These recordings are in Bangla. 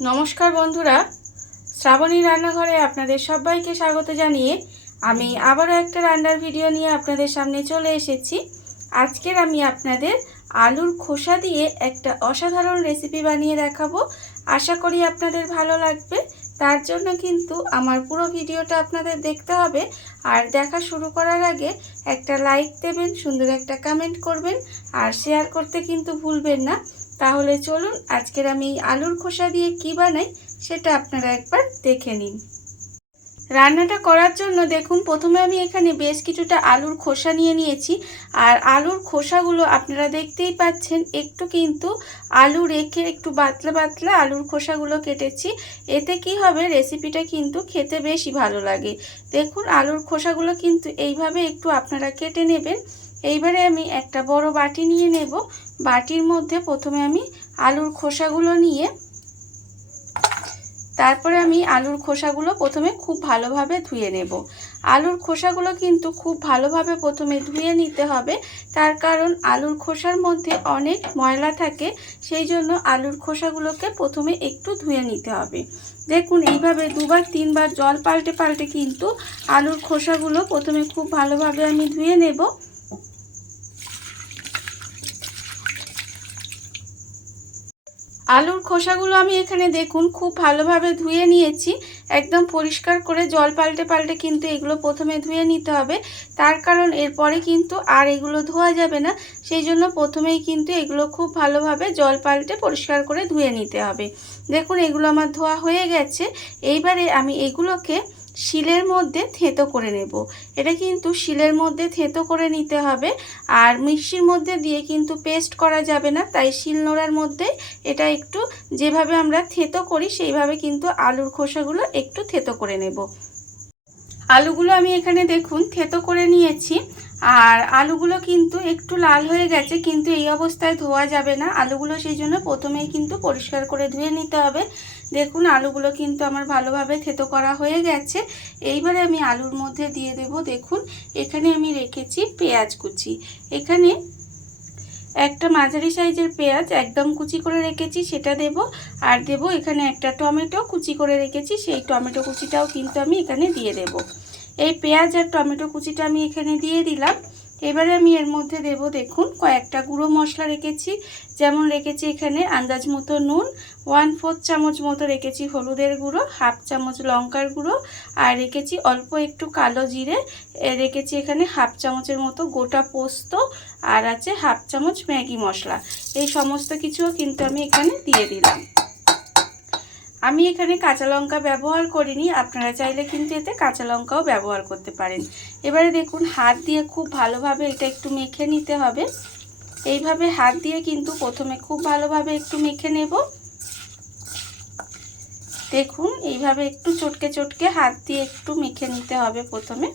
নমস্কার বন্ধুরা। শ্রাবণী রান্নাঘরে আপনাদের সবাইকে স্বাগত জানিয়ে আমি আবারও একটা রান্নার ভিডিও নিয়ে আপনাদের সামনে চলে এসেছি। আজকের আমি আপনাদের আলুর খোসা দিয়ে একটা অসাধারণ রেসিপি বানিয়ে দেখাবো। আশা করি আপনাদের ভালো লাগবে। তার জন্য কিন্তু আমার পুরো ভিডিওটা আপনাদের দেখতে হবে। আর দেখা শুরু করার আগে একটা লাইক দেবেন, সুন্দর একটা কমেন্ট করবেন। আর শেয়ার করতে কিন্তু ভুলবেন না। তাহলে চলুন আজকের আমি আলুর খোসা দিয়ে কি বানাই সেটা আপনারা একবার দেখে নিন। রান্নাটা করার জন্য দেখুন, প্রথমে আমি এখানে বেশ কিছুটা আলুর খোসা নিয়ে নিয়েছি। আর আলুর খোসাগুলো আপনারা দেখতেই পাচ্ছেন, একটু কিন্তু আলু রেখে একটু বাতলা বাতলা আলুর খোসাগুলো কেটেছি। এতে কি হবে, রেসিপিটা কিন্তু খেতে বেশি ভালো লাগে। দেখুন, আলুর খোসাগুলো কিন্তু এইভাবে একটু আপনারা কেটে নেবেন। এইবারে আমি একটা বড় বাটি নিয়ে নেব। বাটির মধ্যে প্রথমে আমি আলুর খোসাগুলো নিয়ে, তারপরে আমি আলুর খোসাগুলো প্রথমে খুব ভালোভাবে ধুয়ে নেব। আলুর খোসাগুলো কিন্তু খুব ভালোভাবে প্রথমে ধুয়ে নিতে হবে। তার কারণ আলুর খোসার মধ্যে অনেক ময়লা থাকে, সেই জন্য আলুর খোসাগুলোকে প্রথমে একটু ধুয়ে নিতে হবে। দেখুন, এইভাবে দুবার, তিনবার জল পাল্টে পাল্টে কিন্তু আলুর খোসাগুলো প্রথমে খুব ভালোভাবে আমি ধুয়ে নেব। আলুর খোসাগুলো আমি এখানে দেখুন, খুব ভালোভাবে ধুয়ে নিয়েছি। একদম পরিষ্কার করে জল পাল্টে পাল্টে কিন্তু এগুলো প্রথমে ধুয়ে নিতে হবে। তার কারণ এরপরে কিন্তু আর এগুলো ধোয়া যাবে না। সেই জন্য প্রথমেই কিন্তু এগুলো খুব ভালোভাবে জল পাল্টে পরিষ্কার করে ধুয়ে নিতে হবে। দেখুন, এগুলো আমার ধোয়া হয়ে গেছে। এইবারে আমি এগুলোকে শিলের মধ্যে থেতো করে নেব। এটা কিন্তু শিলের মধ্যে থেতো করে নিতে হবে আর মিক্সির মধ্যে দিয়ে কিন্তু পেস্ট করা যাবে না, তাই শিল নোড়ার মধ্যে এটা একটু যেভাবে আমরা থেতো করি সেইভাবে কিন্তু আলুর খোসাগুলো একটু থেতো করে নেব। আলুগুলো আমি এখানে দেখুন থেতো করে নিয়েছি আর আলুগুলো কিন্তু একটু লাল হয়ে গেছে, কিন্তু এই অবস্থায় ধোয়া যাবে না। আলুগুলো সেই জন্য প্রথমেই কিন্তু পরিষ্কার করে ধুয়ে নিতে হবে। দেখুন, আলুগুলো কিন্তু আমার ভালোভাবে থেতো করা হয়ে গেছে। এইবারে আমি আলুর মধ্যে দিয়ে দেব, দেখুন, এখানে আমি রেখেছি পেঁয়াজ কুচি। এখানে একটা মাঝারি সাইজের পেঁয়াজ একদম কুচি করে রেখেছি, সেটা দেব। আর দেব এখানে একটা টমেটো কুচি করে রেখেছি, সেই টমেটো কুচিটাও কিন্তু আমি এখানে দিয়ে দেব। এই পেঁয়াজ আর টমেটো কুচিটা আমি এখানে দিয়ে দিলাম। এবারে আমি এর মধ্যে দেব দেখুন কয়েকটা গুঁড়ো মশলা রেখেছি। যেমন রেখেছি এখানে আন্দাজ মতো নুন ওয়ান ফোর্থ চামচ মতো রেখেছি হলুদের গুঁড়ো হাফ চামচ লঙ্কার গুঁড়ো, আর রেখেছি অল্প একটু কালো জিরে। রেখেছি এখানে হাফ চামচের মতো গোটা পোস্ত, আর আছে হাফ চামচ ম্যাগি মশলা। এই সমস্ত কিছুও কিন্তু আমি এখানে দিয়ে দিলাম। আমি এখানে কাঁচা লঙ্কা ব্যবহার করিনি, আপনারা চাইলে কিন্তু এতে কাঁচা লঙ্কাও ব্যবহার করতে পারেন। এবারে দেখুন, হাত দিয়ে খুব ভালোভাবে এটা একটু মেখে নিতে হবে। এইভাবে হাত দিয়ে কিন্তু প্রথমে খুব ভালোভাবে একটু মেখে নেব। দেখুন, এইভাবে একটু চটকে চটকে হাত দিয়ে একটু মেখে নিতে হবে প্রথমে।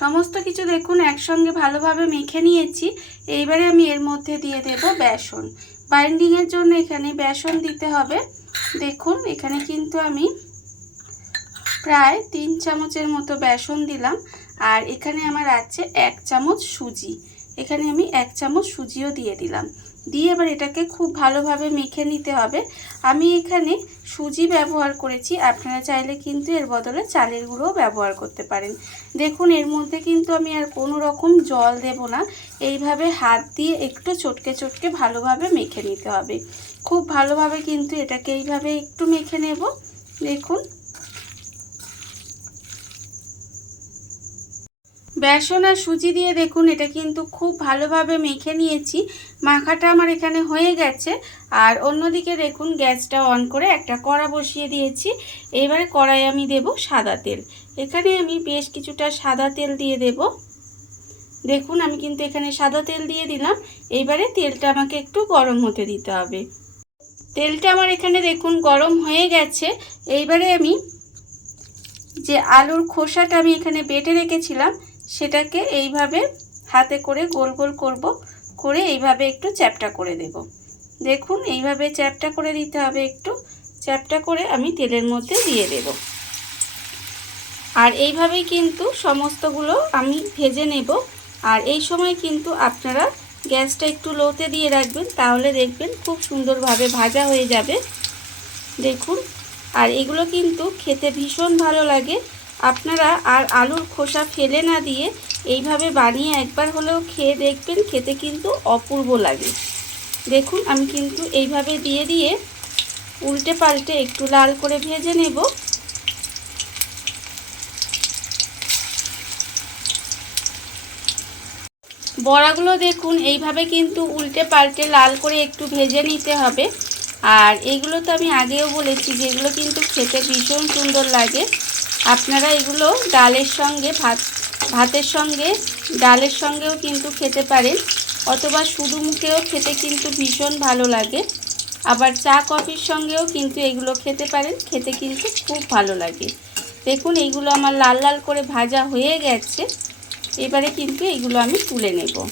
সমস্ত কিছু দেখুন, একসঙ্গে ভালোভাবে মেখে নিয়েছি। এইবারে আমি এর মধ্যে দিয়ে দেব বেসন। বাইন্ডিংয়ের জন্য এখানে বেসন দিতে হবে। দেখুন, এখানে কিন্তু আমি প্রায় তিন চামচের মতো বেসন দিলাম। আর এখানে আমার আছে এক চামচ সুজি। এখানে আমি এক চামচ সুজিও দিয়ে দিলাম। দিয়ে এবার এটাকে খুব ভালোভাবে মেখে নিতে হবে। আমি এখানে সুজি ব্যবহার করেছি, আপনারা চাইলে কিন্তু এর বদলে চালের গুঁড়োও ব্যবহার করতে পারেন। দেখুন, এর মধ্যে কিন্তু আমি আর কোনো রকম জল দেব না। এইভাবে হাত দিয়ে একটু চটকে চটকে ভালোভাবে মেখে নিতে হবে। খুব ভালোভাবে কিন্তু এটাকে এইভাবে একটু মেখে নেব। দেখুন বেসন আর সুজি দিয়ে দেখুন, এটা কিন্তু খুব ভালোভাবে মেখে নিয়েছি। মাখাটা আমার এখানে হয়ে গেছে। আর অন্যদিকে দেখুন, গ্যাসটা অন করে একটা কড়া বসিয়ে দিয়েছি। এবারে কড়াই আমি দেব সাদা তেল। এখানে আমি বেশ কিছুটা সাদা তেল দিয়ে দেব। দেখুন, আমি কিন্তু এখানে সাদা তেল দিয়ে দিলাম। এইবারে তেলটা আমাকে একটু গরম হতে দিতে হবে। তেলটা আমার এখানে দেখুন, গরম হয়ে গেছে। এইবারে আমি যে আলুর খোসাটা আমি এখানে বেটে রেখেছিলাম সেটাকে এইভাবে হাতে করে গোল গোল করব, করে এইভাবে একটু চ্যাপটা করে দেব। দেখুন, এইভাবে চ্যাপটা করে দিতে হবে একটু। চ্যাপটা করে আমি তেলের মধ্যে দিয়ে দেব। আর এইভাবেই কিন্তু সমস্তগুলো আমি ভেজে নেব। আর এই সময় কিন্তু আপনারা গ্যাসটা একটু লোতে দিয়ে রাখবেন, তাহলে দেখবেন খুব সুন্দরভাবে ভাজা হয়ে যাবে। দেখুন, আর এগুলো কিন্তু খেতে ভীষণ ভালো লাগে। আপনারা আর আলুর খোসা ফেলে না দিয়ে এইভাবে বানিয়ে একবার হলেও খেয়ে দেখবেন, খেতে কিন্তু অপূর্ব লাগে। দেখুন, আমি কিন্তু এইভাবে দিয়ে দিয়ে উল্টে পাল্টে একটু লাল করে ভেজে নেব। বড়াগুলো দেখুন, এইভাবে কিন্তু উল্টে পাল্টে লাল করে একটু ভেজে নিতে হবে। আর এগুলো তো আমি আগেও বলেছি যে এগুলো কিন্তু খেতে ভীষণ সুন্দর লাগে। আপনারা এগুলো ডালের সঙ্গে, ভাত, ভাতের সঙ্গে, ডালের সঙ্গেও কিন্তু খেতে পারেন। অথবা শুধু মুখেও খেতে কিন্তু ভীষণ ভালো লাগে। আবার চা, কফির সঙ্গেও কিন্তু এগুলো খেতে পারেন। খেতে কিন্তু খুব ভালো লাগে। দেখুন, এইগুলো আমার লাল লাল করে ভাজা হয়ে গেছে। এবারে কিন্তু এগুলো আমি তুলে নেব।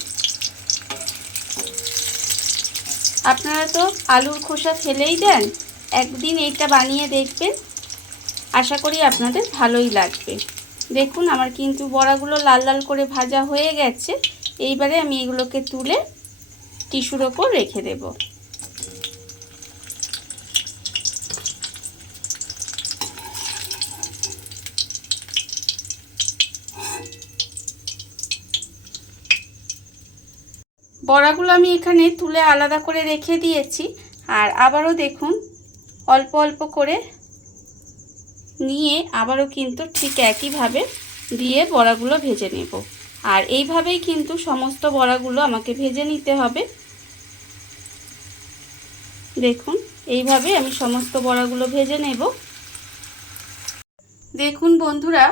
আপনারা তো আলুর খোসা ফেলেই দেন। একদিন এইটা বানিয়ে দেখবেন। আশা করি আপনাদের ভালোই লাগবে। দেখুন, আমার কিন্তু বড়াগুলো লাল লাল করে ভাজা হয়ে গেছে। এইবারে আমি এগুলোকে তুলে টিস্যুর ওপর রেখে দেব। বড়াগুলো আমি এখানে তুলে আলাদা করে রেখে দিয়েছি। আর আবারও দেখুন, অল্প অল্প করে নিয়ে আবারও কিন্তু ঠিক একইভাবে দিয়ে বড়াগুলো ভেজে নেব। আর এইভাবেই কিন্তু সমস্ত বড়াগুলো আমাকে ভেজে নিতে হবে। দেখুন, এইভাবে আমি সমস্ত বড়াগুলো ভেজে নেব। দেখুন বন্ধুরা,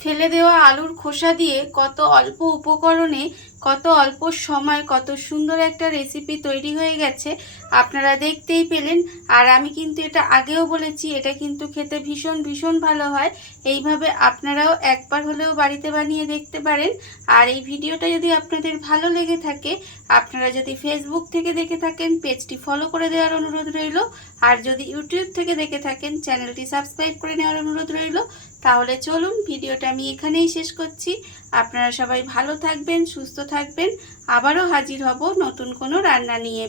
ফেলে দেওয়া আলুর খোসা দিয়ে কত অল্প উপকরণে, কত অল্প সময়, কত সুন্দর একটা রেসিপি তৈরি হয়ে গেছে। আপনারা দেখতেই পেলেন। আর আমি কিন্তু এটা আগেও বলেছি, এটা কিন্তু খেতে ভীষণ ভীষণ ভালো হয়। এইভাবে আপনারাও একবার হলেও বাড়িতে বানিয়ে দেখতে পারেন। আর এই ভিডিওটা যদি আপনাদের ভালো লেগে থাকে, আপনারা যদি ফেসবুক থেকে দেখে থাকেন, পেজটি ফলো করে দেওয়ার অনুরোধ রইল। আর যদি ইউটিউব থেকে দেখে থাকেন, চ্যানেলটি সাবস্ক্রাইব করে নেওয়ার অনুরোধ রইল। তাহলে চলুন, ভিডিওটা আমি এখানেই শেষ করছি। আপনারা সবাই ভালো থাকবেন, সুস্থ থাকবেন। আবারও হাজির হব নতুন কোনো রান্না নিয়ে।